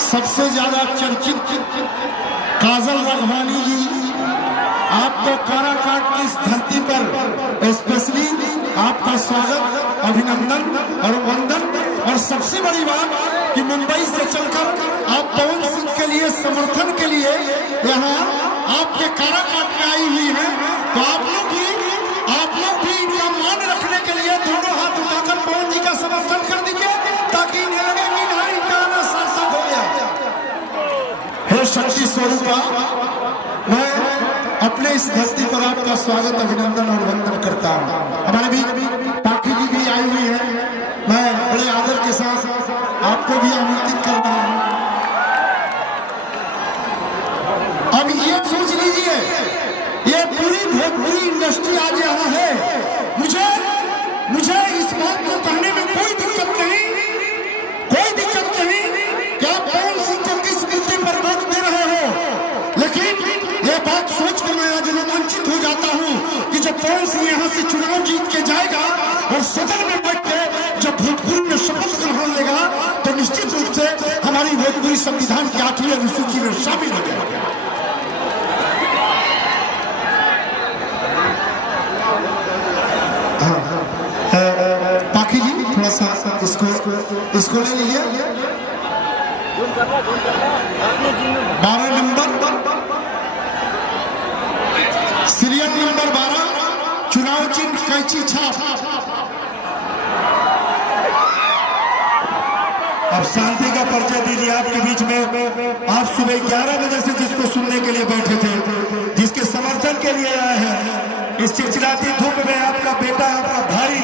सबसे ज्यादा चर्चित काजल राघवानी जी, आपको काराकाट की इस धरती पर स्पेशली आपका स्वागत, अभिनंदन और वंदन। और सबसे बड़ी बात कि मुंबई से चलकर आप पवन सिंह के लिए समर्थन के लिए यहाँ आपके काराकाट में आई हुई हैं, तो आप लोग भी इनका मान रखने के लिए दोनों हाथ उठाकर पवन जी का समर्थन कर दीजिए, ताकि इन्हें लगे कि नहीं, इनका आना सार्थक हो गया। हे शक्ति स्वरूपा, मैं अपने इस धरती पर आपका स्वागत, अभिनंदन और वंदन करता हूँ। हमारे भी पाखी जी भी आई हुई है, मैं बड़े आदर के साथ आपको भी आमंत्रित करता हूँ। अब ये सोच लीजिए, ये पूरी भोजपुरी इंडस्ट्री आज यहाँ है। मुझे इस बात को कहने में कोई दिक्कत नहीं कि आप पवन सिंह को किस मुद्दे पर वोट दे रहे हो, लेकिन ये बात सोच कर मैं आज रोमांचित हो जाता हूँ कि जब पवन सिंह यहाँ से चुनाव जीत के जाएगा और सदन में बैठ के जब भोजपुरी में शपथ ग्रहण लेगा, तो निश्चित रूप से हमारी भोजपुरी संविधान की 8वीं अनुसूची में शामिल हो जाएगा। पाखी जी थोड़ा सा इसको ले लीजिए। 12 नंबर, सीरियल नंबर 12, चुनाव चिन्ह कैंची छाप। अब शांति का परिचय दीजिए। आपके बीच में आप सुबह 11 बजे से जिसको सुनने के लिए बैठे थे, जिसके समर्थन के लिए आए हैं, इस चिलचिलाती धूप में आपका बेटा, आपका भाई,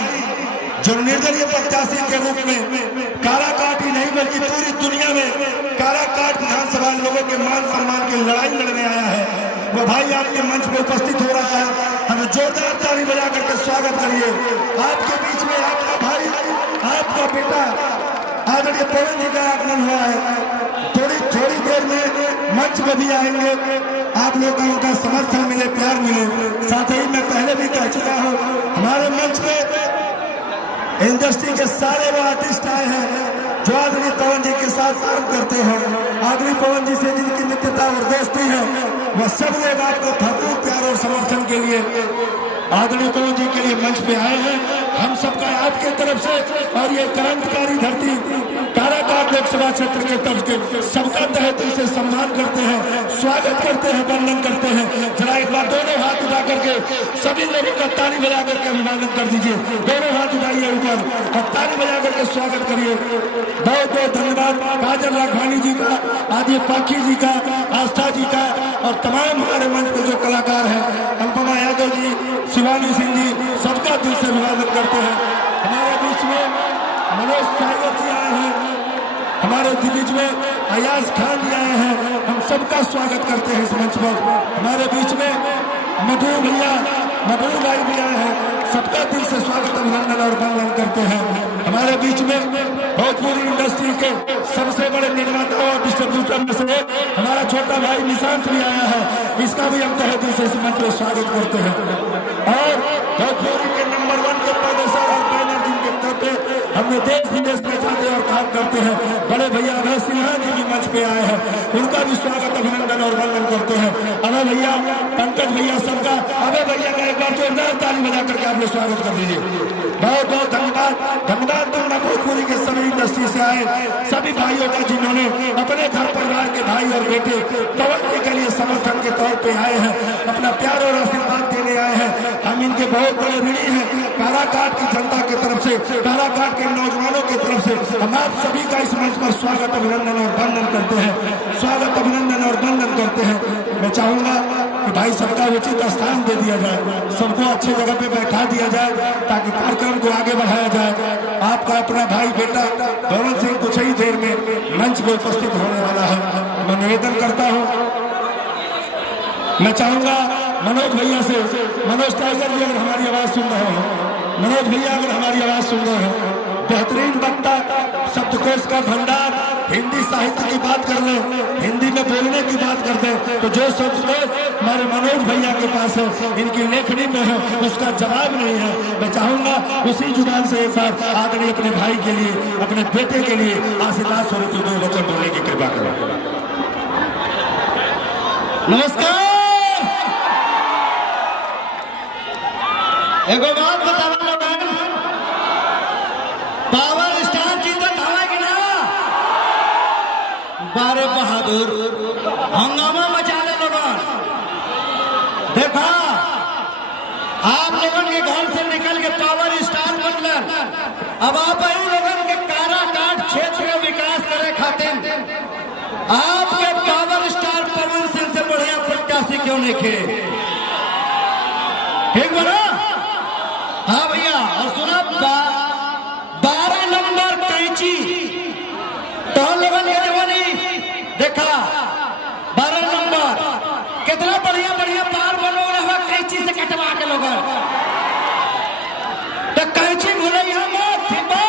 जो निर्दलीय प्रत्याशी के रूप में काराकाट ही नहीं बल्कि पूरी दुनिया में काराकाट विधानसभा लोगों के मान सम्मान की लड़ाई लड़ने आया है, वो भाई आपके मंच पर उपस्थित हो रहा है। हमें जोरदार ताली बजा करके स्वागत करिए। आपके बीच में आपका भाई, आपका बेटा आदरणीय पवन जी का आगमन हुआ है। थोड़ी देर में मंच पर भी आएंगे, आप लोग का उनका समर्थन मिले, प्यार मिले। साथ ही मैं पहले भी कह चुका हूँ, हमारे मंच पे इंडस्ट्री के सारे वो आर्टिस्ट आए हैं जो आदरणीय पवन जी के साथ काम करते हैं। आदरणीय पवन जी से जिनकी मित्रता और दोस्ती है, वह सब लोग आपको भरपूर प्यार और समर्थन के लिए आदरणीय पवन जी के लिए मंच पे आए हैं। हम सबका आपके तरफ से और ये क्रांतिकारी धरती काराकाट लोकसभा क्षेत्र के तरफ के सबका तहे दिल से सम्मान करते हैं, स्वागत करते हैं, वंदन करते हैं। जरा एक बार दोनों हाथ उठा करके सभी लोगों का ताली बजा करके अभिवादन कर दीजिए। दोनों हाथ उठाइए ऊपर और ताली बजा करके स्वागत करिए। बहुत बहुत धन्यवाद काजल राघवानी जी का, आदि पाखी जी का, आस्था जी का, और तमाम हमारे मंच पे जो कलाकार हैं, अनुपमा यादव जी, शिवानी सिंह जी, सबका दिल से अभिवादन करते हैं। हमारे बीच में मनोज टाइगर जी आए हैं, हमारे बीच में अयाज खान जी आए हैं, हम सबका स्वागत करते हैं इस मंच पर। हमारे बीच में मधु भैया, मधु भाई भी आए हैं, सबका दिल से स्वागत, अभिनंदन और वंदन करते हैं। हमारे बीच में भोजपुरी इंडस्ट्री के सबसे बड़े निर्माता और डिस्ट्रीब्यूटर में से हमारा छोटा भाई निशांत भी आया है, इसका भी हम तहे दिल से इस मंच पर स्वागत करते हैं। और भोजपुरी के नंबर 1 के प्रोड्यूसर और बैनर जिनके तरफ हमने देश विदेश में जाते और काम करते हैं, बड़े भैया अभय सिन्हा जी भी मंच पे आए हैं, उनका भी स्वागत, अभिनंदन और वंदन करते हैं। अभय भैया, पंकज भैया, सबका अभय भैया का एक बार जोरदार ताली बजा करके आप लोग स्वागत कर दीजिए। बहुत बहुत धन्यवाद। धन्यवाद दूंगा भोजपुरी के सभी इंडस्ट्री से आए सभी भाइयों का, जिन्होंने अपने घर परिवार के भाई और बेटे पवन जी के लिए समर्थन के तौर पे आए हैं, अपना प्यार और आशीर्वाद देने आए हैं। हम इनके बहुत बड़े ऋणी हैं। काराकाट की जनता की तरफ से, काराकाट के नौजवानों की तरफ से हम आप सभी का इस मंच पर स्वागत, अभिनंदन और वंदन करते हैं। स्वागत, अभिनंदन और वंदन करते हैं। मैं चाहूंगा कि भाई सबका उचित स्थान दे दिया जाए, सबको अच्छी जगह पे बैठा दिया जाए, ताकि कार्यक्रम को आगे बढ़ाया जाए। आपका अपना भाई बेटा पवन सिंह कुछ ही देर में मंच पे उपस्थित होने वाला है। मैं निवेदन करता हूँ, मैं चाहूंगा मनोज भैया से, मनोज टाइगर जी अगर हमारी आवाज सुन रहे हो, मनोज भैया अगर हमारी आवाज सुन रहे हो, बेहतरीन वक्ता, शब्दकोश का भंडार, हिंदी साहित्य की बात कर ले, हिंदी में बोलने की बात करते तो जो शब्द हमारे मनोज भैया के पास है, इनकी लेखनी में है, उसका जवाब नहीं है। मैं चाहूंगा उसी जुबान से एक बार आदरणीय अपने भाई के लिए, अपने बेटे के लिए आशीर्वाद स्वरूप दो वचन बोलने की कृपा करें। नमस्कार। एगो बात बतावा लोगन, पावर स्टार जीतत हवा कि ना? बारे बहादुर हंगामा मचा ले लोगन। देखा आप लोगन के घर से निकल के पावर स्टार बनलन, अब आप ही लोगन के काराकाट क्षेत्र का विकास करे खातिर आपके पावर स्टार पवन सिंह से बढ़िया प्रत्याशी क्यों नहीं खे? ठीक बोला? हाँ भैया। और सुना 12 नंबर कैंची तो लोगन के जवानी देखा 12 नंबर कितना बढ़िया बढ़िया पार बनो रहा कैंची से कटवा के लोगन। तो कैंची भूले मत, ठीक बा?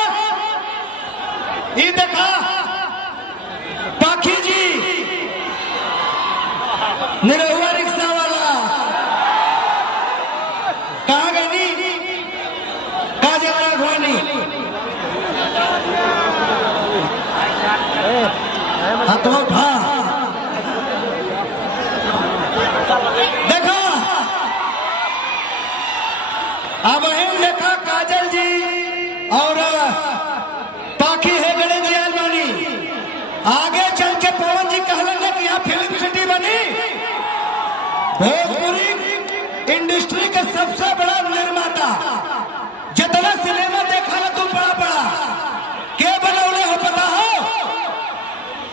ये देखा पाखी जी निरहुआ रिक्शा वाला कहाँ गई? काजल राघवानी हाथ उठा। देखा अब हम देखा काजल जी और पाखी है गणेश जी आलवानी। आगे चल के पवन जी कहलन कि यहाँ फिल्म सिटी बनी, भोजपुरी इंडस्ट्री के सबसे बड़ा निर्माता। जितना सिनेमा देखा ना तुम बड़ा बड़ा के बनौले हो पता हो?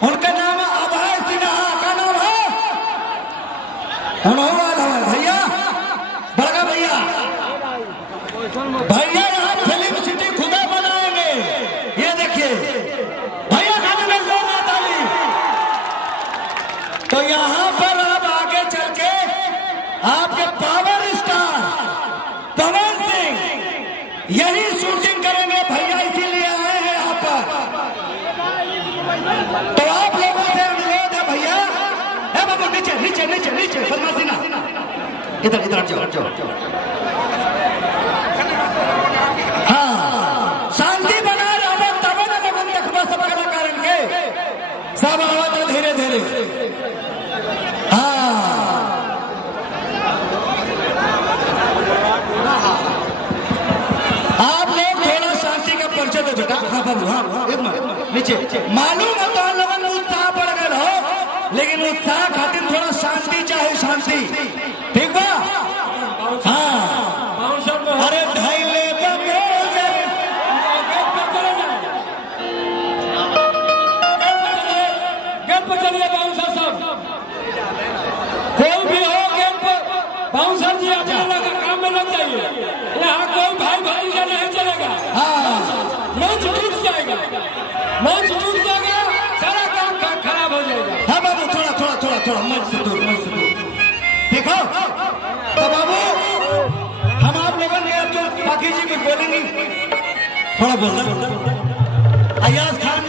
उनका नाम अभय सिन्हा का नाम है। उन्होंने भैया बड़का भैया भैया यहाँ फिल्म सिटी खुदा बनाएंगे। ये देखिए भैया खाने में जोर ना ताली। तो यहाँ पर अब आगे चल के आपके पावर स्टार पवन सिंह यही शूटिंग करेंगे भैया, इसीलिए आए हैं यहाँ पर। तो आप लोगों से अनुरोध है भैया, है बाबू नीचे नीचे नीचे नीचे बदमाशी ना, इधर इधर जाओ। हाँ शांति बना रहे तब ना लोगन देखबा सब कलाकार के सब आवत है धीरे धीरे। आप लोग थोड़ा शांति का परिचय दो बेटा। हाँ बाबू हाँ नीचे। मालूम है तो लोगों में उत्साह बढ़ गए हो, लेकिन उत्साह खातिर थोड़ा शांति चाहिए, शांति। ठीक बा? हाँ अरे ढाई ले गेट पर चलिए बाउंसर साहब, कोई भी हो गेट पर बाउंसर जी अपने लगा काम में लग जाइए। यहाँ कोई भाई भतीजा नहीं चलेगा। हाँ मंच टूट जाएगा, मंच टूट जाएगा, सारा काम खराब हो जाएगा। हाँ बाबू थोड़ा थोड़ा थोड़ा थोड़ा मंच से दूर, मंच से दूर। देखो तो बाबू हम आप लोगों ने अब जो बाकी जी कुछ बोलेंगी थोड़ा बोलना। अयाज खान